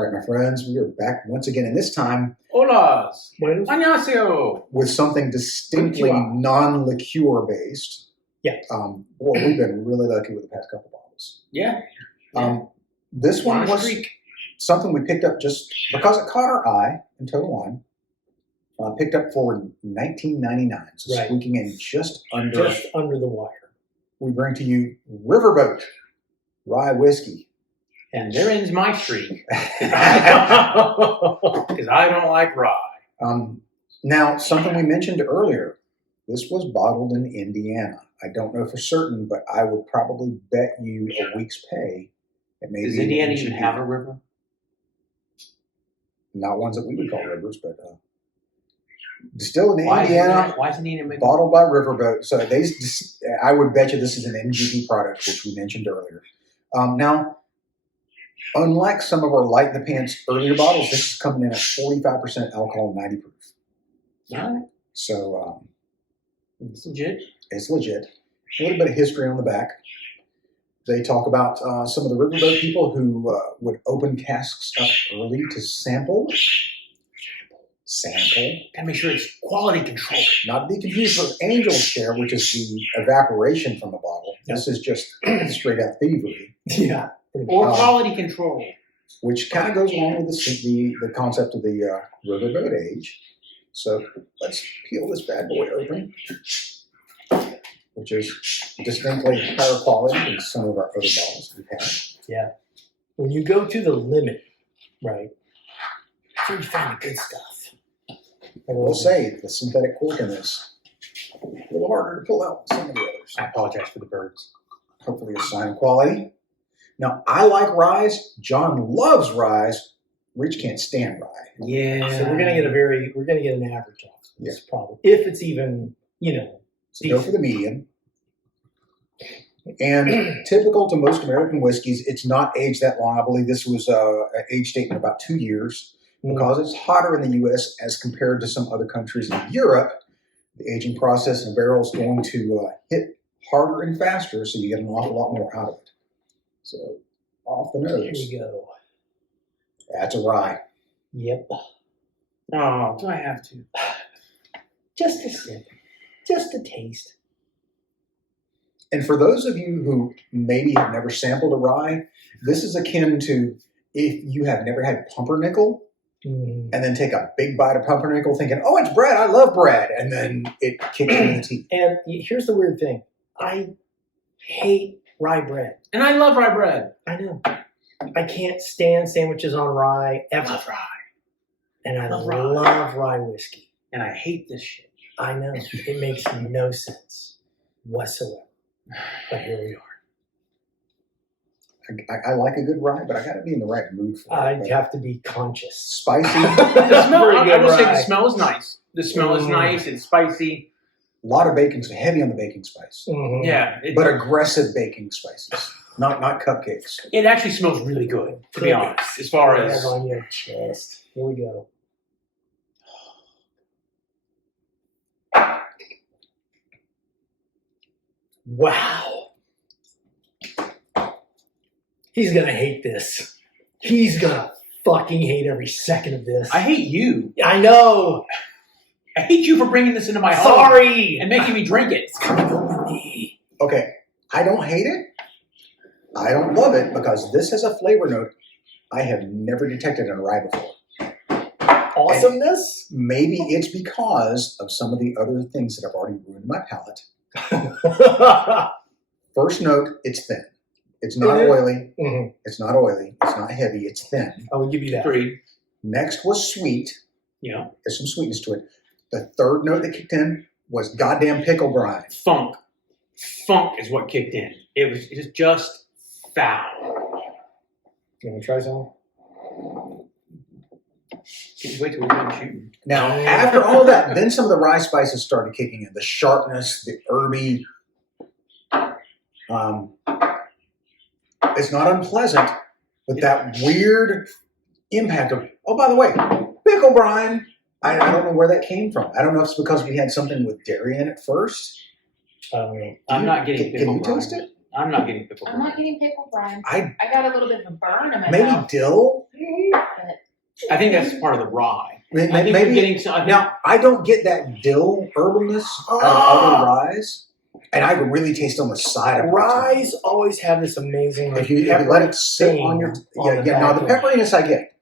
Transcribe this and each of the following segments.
All right, my friends, we are back once again, and this time Hola. Annyeonghaseyo. with something distinctly non-liqueur based. Yeah. Well, we've been really lucky with the past couple bottles. Yeah. This one was something we picked up just because it caught our eye in Total Wine. Picked up for $19.99, so Right. squeaking in just under the wire. We bring to you Riverboat Rye Whiskey. And there ends my streak. Because I don't like rye. Now, something we mentioned earlier, this was bottled in Indiana. I don't know for certain, but I would probably bet you a week's pay. It may Does be Indiana even have a river? Not ones that we would call rivers, but distilled in Indiana, why is Indiana making bottled by Riverboat. So I would bet you this is an NGP product, which we mentioned earlier. Now, unlike some of our light in the pants earlier bottles, this is coming in at 45% alcohol, 90 proof. All right. So It's legit. it's legit. A little bit of history on the back. They talk about some of the Riverboat people who would open casks up early to sample. Gotta make sure it's quality control. Not to be confused with Angel's Share, which is the evaporation from the bottle. This is just straight out thievery. Yeah. Or quality control. Which kind of goes along with the concept of the Riverboat age. So let's peel this bad boy open, which is distinctly higher quality than some of our other bottles we've had. Yeah. When you go to the limit, right, that's where you find the good stuff. I will say the synthetic cork in this a little harder to pull out than some of the others. I apologize for the birds. Hopefully a sign of quality. Now, I like ryes. John loves ryes. Rich can't stand rye. Yeah. So we're gonna get an average off this problem. If it's even, So go for the medium. And typical to most American whiskeys, it's not aged that long. I believe this was an age statement about 2 years. Because it's hotter in the U.S. as compared to some other countries in Europe, the aging process in a barrel is going to hit harder and faster, so you get an awful lot more out of it. So, off the nose. Here we go. That's a rye. Yep. Oh, do I have to? Just a sip. Just a taste. And for those of you who maybe have never sampled a rye, this is akin to if you have never had pumpernickel, and then take a big bite of pumpernickel thinking, oh, it's bread, I love bread. And then it kicks you in the teeth. And here's the weird thing. I hate rye bread. And I love rye bread. I know. I can't stand sandwiches on rye ever. I love rye. And I Love love rye whiskey. And I hate this shit. I know. It makes no sense whatsoever. But here we are. I like a good rye, but I got to be in the right mood for it. I'd have to be conscious. Spicy. The smell, Pretty I good will say rye. the smell is nice. The smell is nice. It's spicy. A lot of baking, heavy on the baking spice, Mhm. Yeah. but aggressive baking spices, not cupcakes. It actually smells really good, to be honest, as far Right as... on your chest. Here we go. Wow. He's gonna hate this. He's gonna fucking hate every second of this. I hate you. I know. I hate you for bringing this into my home. Sorry. And making me drink it. It's coming over me. Okay, I don't hate it. I don't love it because this has a flavor note I have never detected in a rye before. Awesomeness? Maybe it's because of some of the other things that have already ruined my palate. First note, it's thin. It's not oily. Mhm. It's not oily. It's not heavy. It's thin. I will give you that. Agreed. Next was sweet. Yeah. There's some sweetness to it. The third note that kicked in was goddamn pickle brine. Funk. Funk is what kicked in. It was just foul. You want to try some? Can you wait till we're done shooting? Now, after all of that, then some of the rye spices started kicking in. The sharpness, the herby. It's not unpleasant, but that weird impact of, oh, by the way, pickle brine. I don't know where that came from. I don't know if it's because we had something with dairy in it first. I'm not getting pickle Can you brine. taste it? I'm not getting pickle I'm brine. not getting pickle brine. I I got a little bit of a burn in my maybe mouth. dill. I think that's part of the rye. Maybe, I think you're getting some. now, I don't get that dill herbalness out of other ryes, and I can really taste on the side of it. Ryes always have this amazing. If you let it sit on your now the pepperiness I get,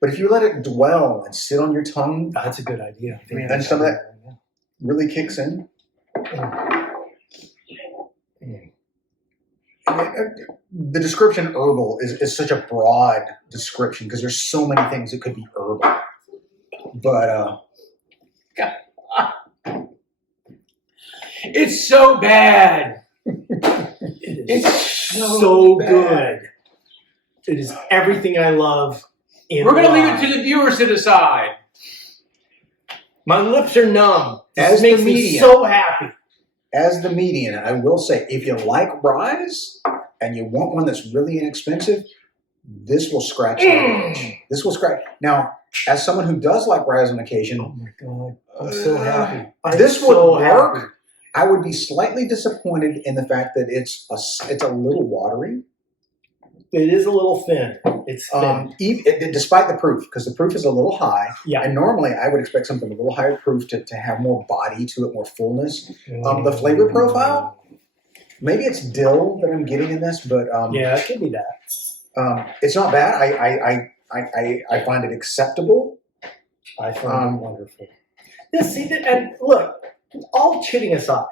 but if you let it dwell and sit on your tongue, that's a good idea. and some of that really kicks in. The description herbal is such a broad description because there's so many things that could be herbal. But it's so bad. It's so good. It is everything I love. We're going to leave it to the viewers to decide. My lips are numb. This makes me so happy. As the median, I will say, if you like ryes and you want one that's really inexpensive, this will scratch the itch. This will scratch. Now, as someone who does like ryes on occasion, oh my God, I'm so happy. This would work. Happy. I would be slightly disappointed in the fact that it's a little watery. It is a little thin. It's thin. Despite the proof, because the proof is a little high. Yeah. And normally I would expect something a little higher proof to have more body to it, more fullness. The flavor profile, maybe it's dill that I'm getting in this, but yeah, it could be that. It's not bad. I find it acceptable. I find it wonderful. And look, all kidding aside,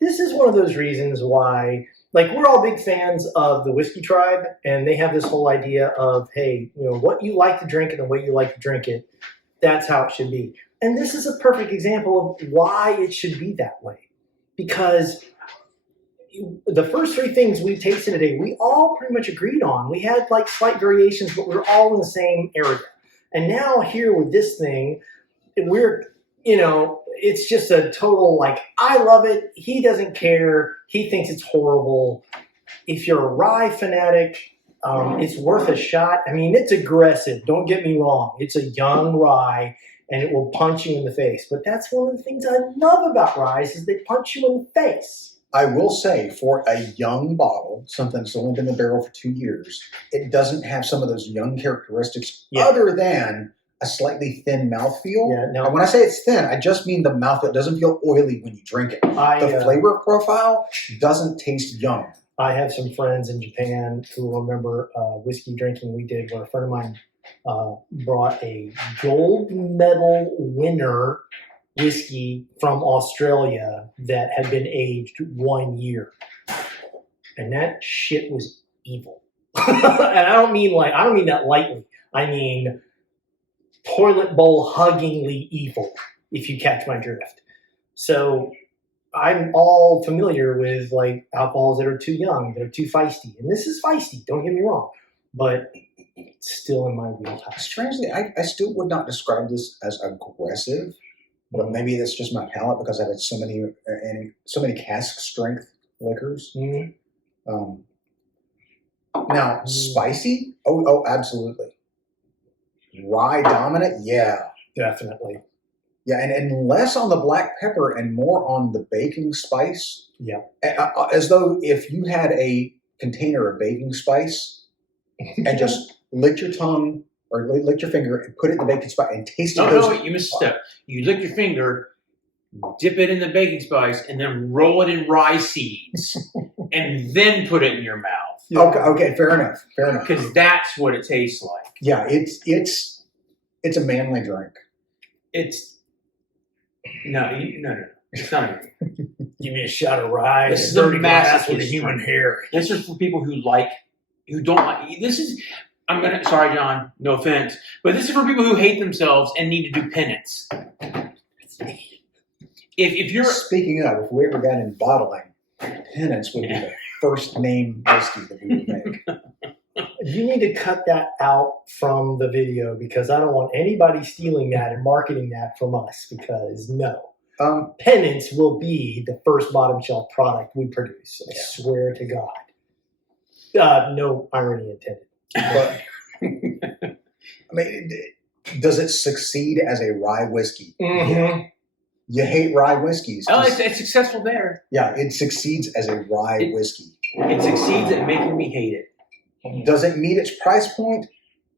this is one of those reasons why. Like, we're all big fans of the Whiskey Tribe, and they have this whole idea of, hey, what you like to drink and the way you like to drink it, that's how it should be. And this is a perfect example of why it should be that way. Because the first three things we tasted today, we all pretty much agreed on. We had, like, slight variations, but we were all in the same area. And now here with this thing, we're, it's just a total, like, I love it. He doesn't care. He thinks it's horrible. If you're a rye fanatic, it's worth a shot. I mean, it's aggressive. Don't get me wrong. It's a young rye, and it will punch you in the face. But that's one of the things I love about ryes is they punch you in the face. I will say, for a young bottle, something that's only been in the barrel for 2 years, it doesn't have some of those young characteristics other than a slightly thin mouthfeel. Yeah, no. And when I say it's thin, I just mean the mouthfeel. It doesn't feel oily when you drink it. The flavor profile doesn't taste young. I have some friends in Japan who remember whiskey drinking we did where a friend of mine brought a gold medal winner whiskey from Australia that had been aged 1 year. And that shit was evil. And I don't mean that lightly. I mean toilet bowl huggingly evil, if you catch my drift. So I'm all familiar with like alcohols that are too young, that are too feisty. And this is feisty, don't get me wrong, but it's still in my wheelhouse. Strangely, I still would not describe this as aggressive, but maybe that's just my palate because I've had so many cask strength liquors. Mm-hmm. Now, spicy? Oh, absolutely. Rye dominant? Yeah. Definitely. Yeah, and less on the black pepper and more on the baking spice. Yeah. As though if you had a container of baking spice and just licked your tongue or licked your finger and put it in the baking spice and tasted those. No, you missed a step. You lick your finger, dip it in the baking spice, and then roll it in rye seeds, and then put it in your mouth. Yeah. Okay, fair enough. Because that's what it tastes like. Yeah, it's a manly drink. No. It's not. Give me a shot of rye. This is a massive with a human hair. This is for people who don't like. This is. Sorry, John. No offense, but this is for people who hate themselves and need to do penance. If you're speaking of, if we ever got in bottling, penance would be the first name whiskey that we would make. You need to cut that out from the video because I don't want anybody stealing that and marketing that from us because no. Penance will be the first bottom shelf product we produce. I swear to God. No irony intended. But, I mean, does it succeed as a rye whiskey? Mm-hmm. Yeah. You hate rye whiskeys. Oh, it's successful there. Yeah, it succeeds as a rye whiskey. It succeeds at making me hate it. Does it meet its price point?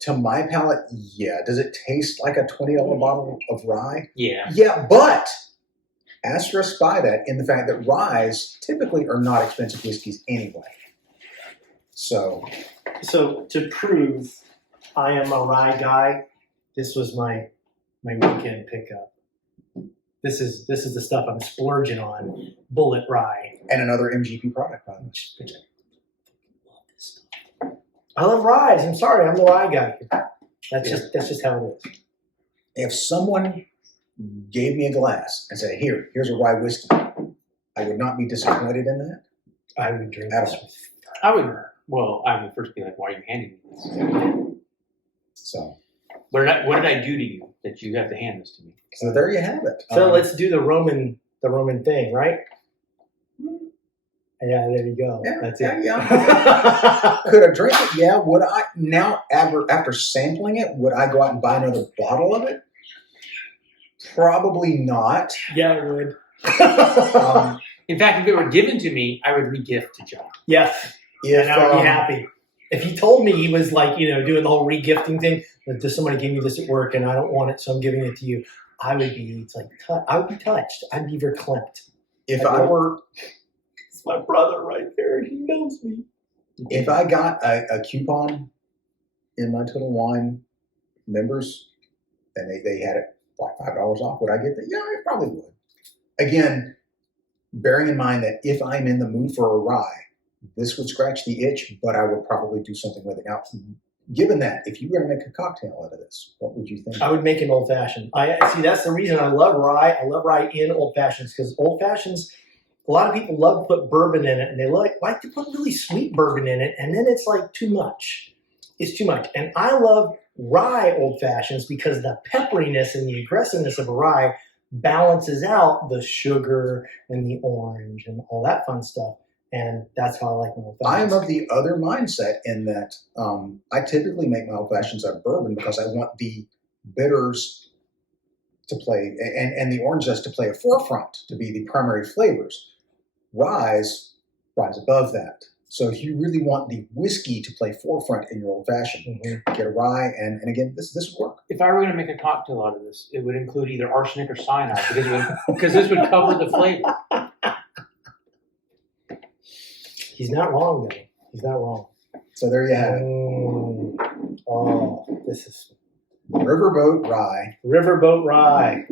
To my palate, yeah. Does it taste like a $20 bottle of rye? Yeah. Yeah, but asterisk by that in the fact that ryes typically are not expensive whiskeys anyway. So to prove I am a rye guy, this was my weekend pickup. This is the stuff I'm splurging on. Bullet Rye. and another MGP product, by the way. Which I love this stuff. I love ryes. I'm sorry, I'm the rye guy. That's just how it is. If someone gave me a glass and said, here's a rye whiskey, I would not be disappointed in that. I would drink At this all. with I would first be like, why are you handing me this? So What did I do to you that you have to hand this to me? there you have it. So let's do the Roman thing, right? Yeah, there you go. Yeah, That's yeah, it. yeah. Could I drink it? Yeah. Would I now after sampling it? Would I go out and buy another bottle of it? Probably not. Yeah, it would. In fact, if it were given to me, I would re-gift to John. Yes. If, And I would be happy. If he told me he was like, doing the whole re-gifting thing, like, does somebody give me this at work and I don't want it, so I'm giving it to you, I would be I would be touched. I'd be verklempt. if I were, It's my brother right there. He knows me. if I got a coupon in my Total Wine members, and they had it like $5 off, would I get that? Yeah, I probably would. Again, bearing in mind that if I'm in the mood for a rye, this would scratch the itch, but I would probably do something with it. Now, given that, if you were going to make a cocktail out of this, what would you think? I would make an old fashioned. I see. That's the reason I love rye. I love rye in old fashions because old fashions. A lot of people love to put bourbon in it, and they like to put really sweet bourbon in it, and then it's like too much. It's too much. And I love rye old fashions because the pepperiness and the aggressiveness of a rye balances out the sugar and the orange and all that fun stuff. And that's how I like my old I fashions. am of the other mindset in that I typically make my old fashions out of bourbon because I want the bitters to play and the orange zest to play a forefront, to be the primary flavors. Rise above that. So if you really want the whiskey to play forefront in your old fashioned, get a rye, and again, this would work. If I were going to make a cocktail out of this, it would include either arsenic or cyanide because this would cover the flavor. He's not wrong, though. He's not wrong. So there you have it. Oh, this is Riverboat Rye. Riverboat Rye.